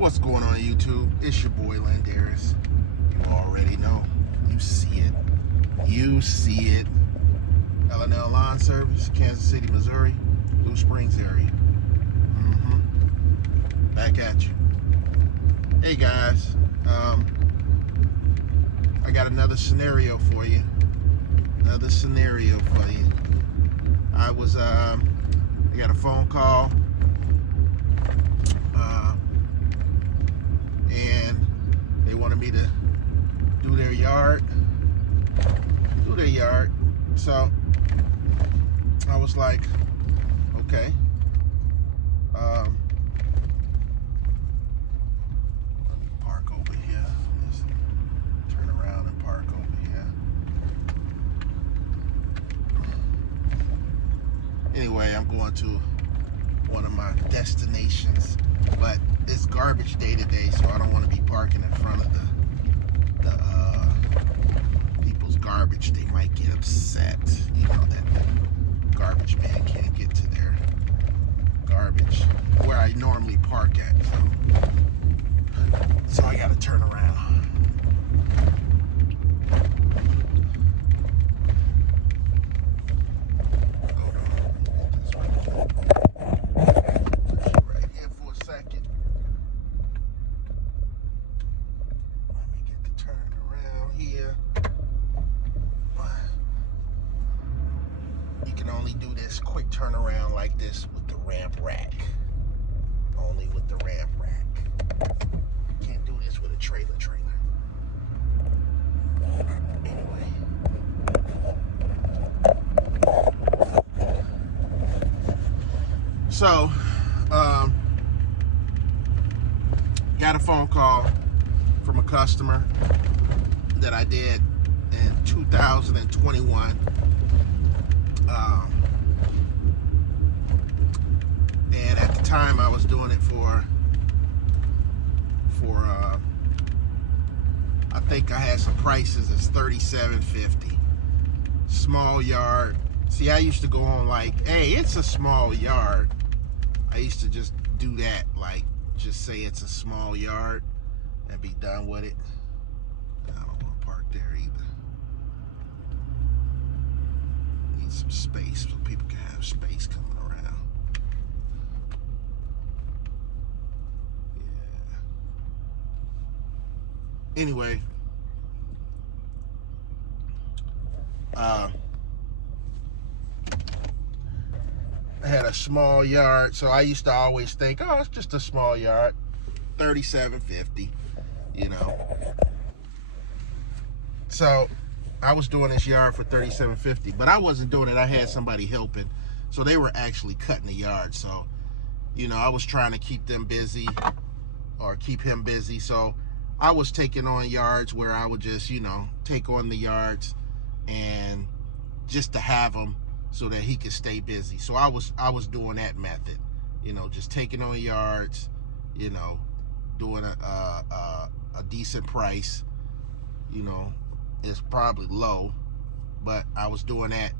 What's going on YouTube? It's your boy Landaris. You already know. You see it. You see it. L&L Lawn Service, Kansas City, Missouri, Blue Springs area. Back at you. Hey guys, I got another scenario for you. I got a phone call, and they wanted me to do their yard. So I was like, okay. Let me park over here. Let's turn around and park over here. Anyway, I'm going to one of my destinations, but it's garbage day today, so I don't want to be parking in front of the people's garbage. They might get upset, you know, that the garbage man can't get to their garbage where I normally park at. So I got to turn around. Only do this quick turnaround like this with the ramp rack. Only with the ramp rack. Can't do this with a trailer. Anyway. So, got a phone call from a customer that I did in 2021. And at the time I was doing it for I think I had some prices as $37.50. Small yard. See, I used to go on like, hey, it's a small yard. I used to just do that, like just say it's a small yard and be done with it. I don't want to park there either. Need some space so people can have space coming around. Anyway, I had a small yard, so I used to always think, oh, it's just a small yard, $37.50, you know. So I was doing this yard for $37.50, but I wasn't doing it. I had somebody helping, so they were actually cutting the yard. So, you know, I was trying to keep them busy or keep him busy. So I was taking on yards where I would just, you know, take on the yards and just to have them so that he could stay busy. So I was doing that method, you know, just taking on yards, you know, doing a decent price, you know, it's probably low, but I was doing that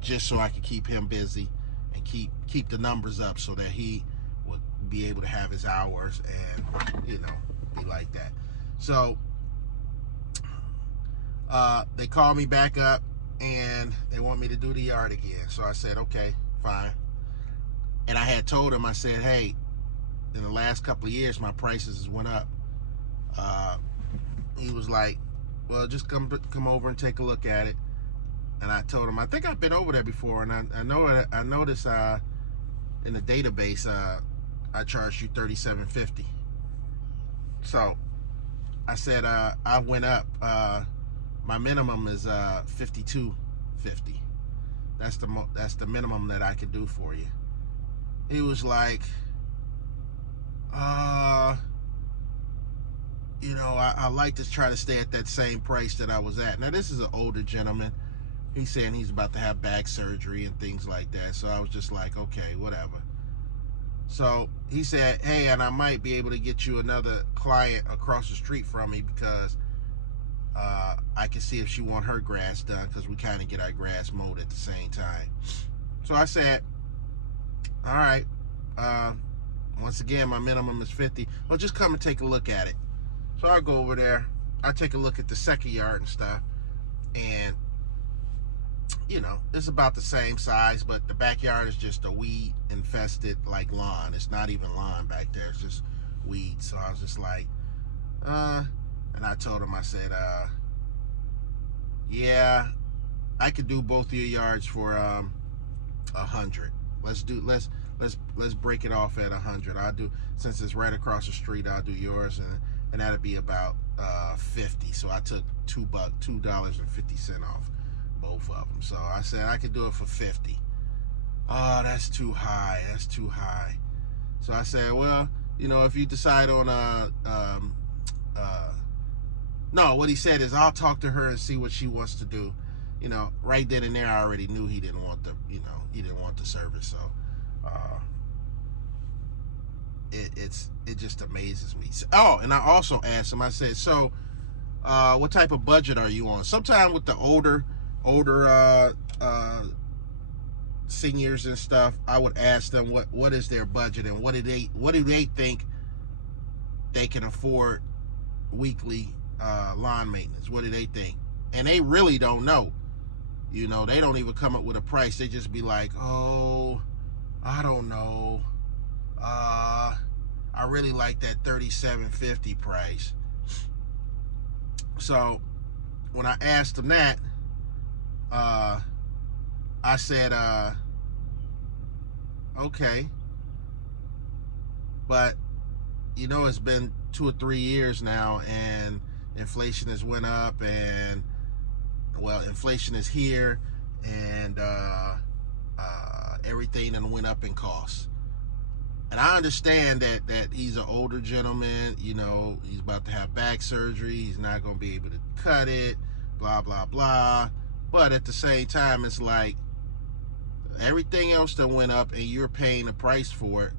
just so I could keep him busy and keep the numbers up so that he would be able to have his hours and, you know, be like that. So they called me back up and they want me to do the yard again. So I said, okay, fine. And I had told him, I said, hey, in the last couple of years, my prices went up. He was like, well, just come over and take a look at it. And I told him, I think I've been over there before, and I noticed in the database I charged you $37.50. So I said I went up. My minimum is $52.50. That's the minimum that I could do for you. He was like, you know, I like to try to stay at that same price that I was at. Now this is an older gentleman. He's saying he's about to have back surgery and things like that. So I was just like, okay, whatever. So he said, hey, and I might be able to get you another client across the street from me because I can see if she want her grass done, because we kind of get our grass mowed at the same time. So I said, all right, Once again, my minimum is 50. Well, just come and take a look at it. So I go over there. I take a look at the second yard and stuff. And, you know, it's about the same size, but the backyard is just a weed infested like lawn. It's not even lawn back there. It's just weeds. So I was just like, and I told him, I said, yeah, I could do both of your yards for 100. Let's break it off at 100. I'll do, since it's right across the street, I'll do yours, and that'll be about 50. So I took $2.50 off both of them. So I said I could do it for 50. Oh, that's too high. That's too high. So I said, well, you know, if you decide on no, what he said is, I'll talk to her and see what she wants to do. You know, right then and there, I already knew he didn't want the service. So it just amazes me. Oh, and I also asked him, I said, so what type of budget are you on? Sometime with the older seniors and stuff, I would ask them what is their budget and what do they think they can afford weekly lawn maintenance. What do they think? And they really don't know. You know, they don't even come up with a price. They just be like, oh, I don't know. I really like that $37.50 price. So when I asked them that, I said, okay, but you know, it's been 2 or 3 years now, and inflation has went up, and well, inflation is here, and everything done went up in cost. And I understand that he's an older gentleman, you know, he's about to have back surgery, he's not going to be able to cut it, blah, blah, blah. But at the same time, it's like everything else that went up and you're paying the price for it.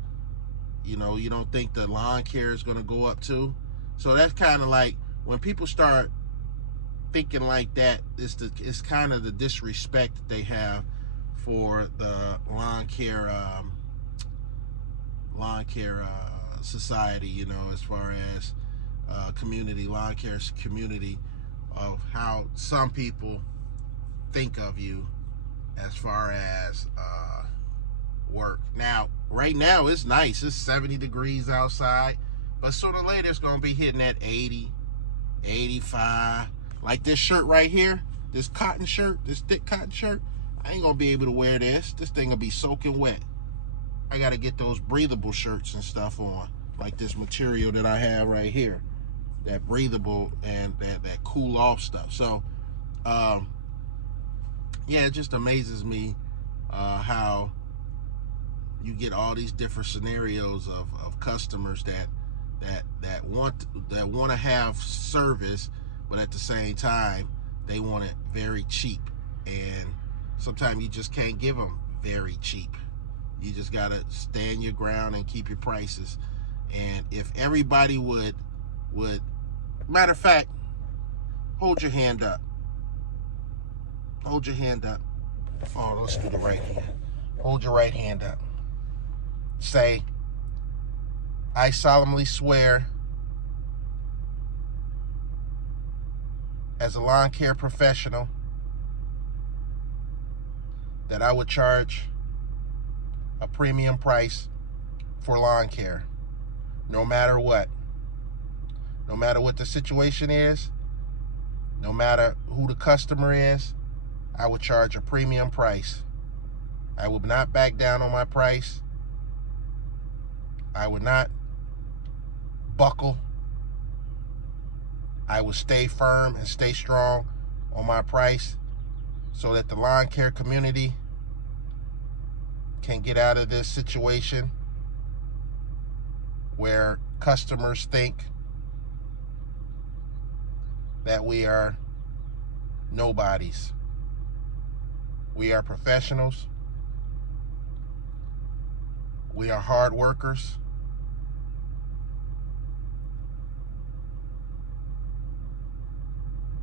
You know, you don't think the lawn care is going to go up too? So that's kind of like, when people start thinking like that, it's kind of the disrespect that they have for the lawn care society, you know, as far as community, lawn care community, of how some people think of you as far as work. Now, right now it's nice. It's 70 degrees outside, but sooner or later it's going to be hitting at 80, 85. Like this shirt right here, this cotton shirt, this thick cotton shirt, I ain't going to be able to wear this. This thing will be soaking wet. I got to get those breathable shirts and stuff on, like this material that I have right here, that breathable and that cool off stuff. So yeah, it just amazes me how you get all these different scenarios of customers that want to have service, but at the same time they want it very cheap, and sometimes you just can't give them very cheap. You just gotta stand your ground and keep your prices. And if everybody would matter of fact, hold your hand up. Hold your hand up. Oh, let's do the right hand. Hold your right hand up. Say, I solemnly swear, as a lawn care professional, that I would charge a premium price for lawn care, no matter what. No matter what the situation is, no matter who the customer is, I would charge a premium price. I would not back down on my price. I would not buckle. I would stay firm and stay strong on my price so that the lawn care community can get out of this situation where customers think that we are nobodies. We are professionals. We are hard workers.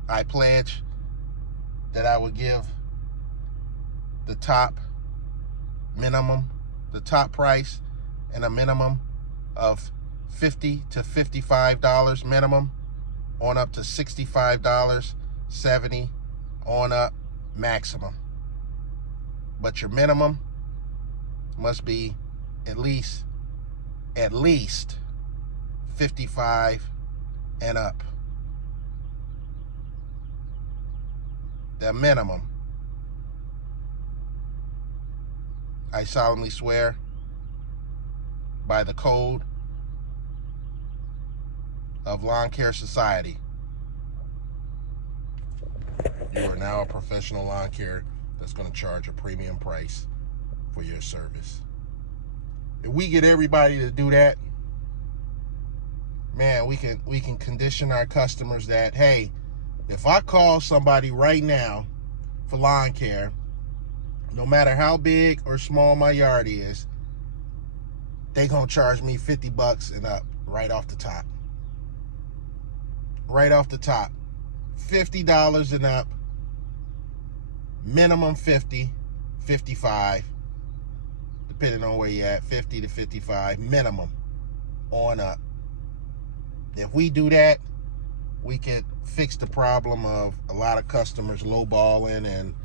I pledge that I would give the top minimum, the top price, and a minimum of $50 to $55 minimum, on up to $65, $70 on up maximum. But your minimum must be at least 55 and up. The minimum. I solemnly swear by the code of Lawn Care Society, you are now a professional lawn care that's going to charge a premium price for your service. If we get everybody to do that, man, we can condition our customers that, hey, if I call somebody right now for lawn care, no matter how big or small my yard is, they gonna charge me $50 and up right off the top. Right off the top. $50 and up. Minimum 50, 55, depending on where you're at, 50 to 55, minimum on up. If we do that, we can fix the problem of a lot of customers lowballing and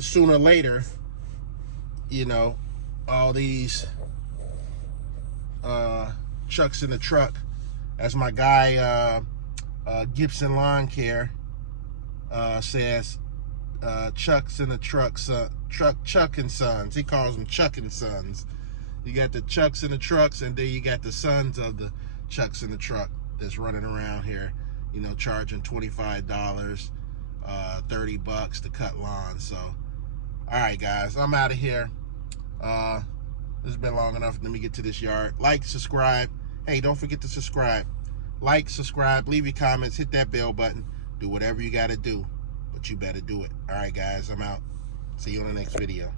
sooner or later, you know, all these chucks in the truck, as my guy Gibson Lawn Care says, chucks in the truck, Chuck and Sons. He calls them Chuck and Sons. You got the chucks in the trucks, and then you got the sons of the chucks in the truck that's running around here, you know, charging $25, $30 to cut lawns. So, all right, guys, I'm out of here. This has been long enough. Let me get to this yard. Like, subscribe. Hey, don't forget to subscribe. Like, subscribe, leave your comments, hit that bell button. Do whatever you got to do, but you better do it. All right, guys, I'm out. See you on the next video.